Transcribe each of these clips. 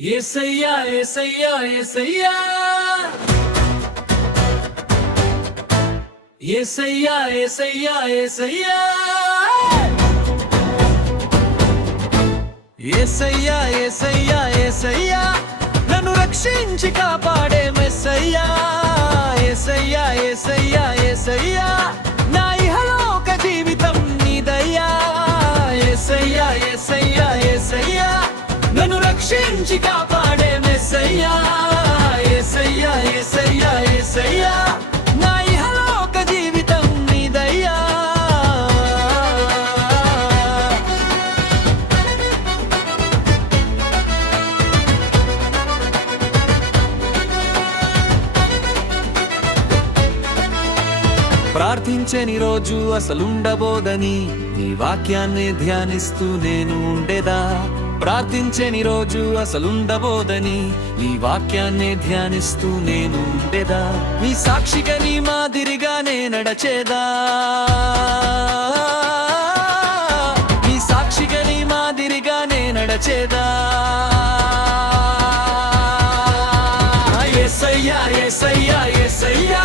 యేసయ్యా యేసయ్యా యేసయ్యా యేసయ్యా యేసయ్యా యేసయ్యా యేసయ్యా యేసయ్యా యేసయ్యా నన్ను రక్షించి కాపాడే మెస్సయ్యా యేసయ్యా యేసయ్యా యేసయ్యా నా ఇహలోక జీవితం నీదయ్యా యేసయ్యా యేసయ్యా యేసయ్యా నన్ను రక్షించి కాపాడే మెస్సయ్యా యేసయ్యా యేసయ్యా యేసయ్యా నా ఇహలోక జీవితం నీదయ్యా ప్రార్థించని రోజు అసలుండబోదని నీ వాక్యాన్ని ధ్యానిస్తూ నేను ఉండేదా ప్రార్థించని రోజు అసలుండబోదని నీ వాక్యాన్ని ధ్యానిస్తూ నేను ఉండేదా నీ సాక్షిగా నీ మాదిరిగానే నడచేదా నీ సాక్షిగా నీ మాదిరిగానే నడచేదా యేసయ్యా యేసయ్యా యేసయ్యా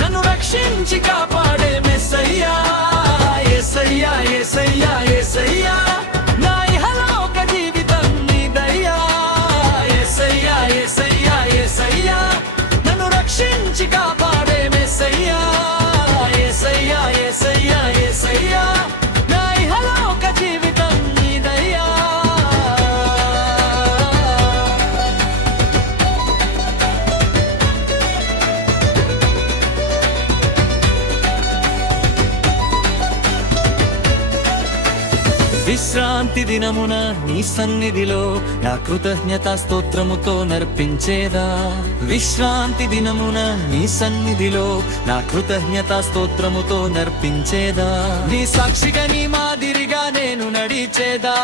నన్ను రక్షించి కాపాడే మెస్సయ్యా యేసయ్యా యేసయ్యా యేసయ్యా నా ఇహలోక జీవితం నీదయ్యా యేసయ్యా యేసయ్యా యేసయ్యా నన్ను రక్షించి కాపాడే మెస్సయ్యా యేసయ్యా యేసయ్యా యేసయ్యా నా ఇహలోక జీవితం నీదయ్యా విశ్రాంతి దినమున నీ సన్నిధిలో నా కృతజ్ఞతా స్తోత్రముతో నర్పించేదా విశ్రాంతి దినమున నీ సన్నిధిలో నా కృతజ్ఞతా స్తోత్రముతో నర్పించేదా నీ సాక్షిగా నీ మాదిరిగా నేను నడిచేదా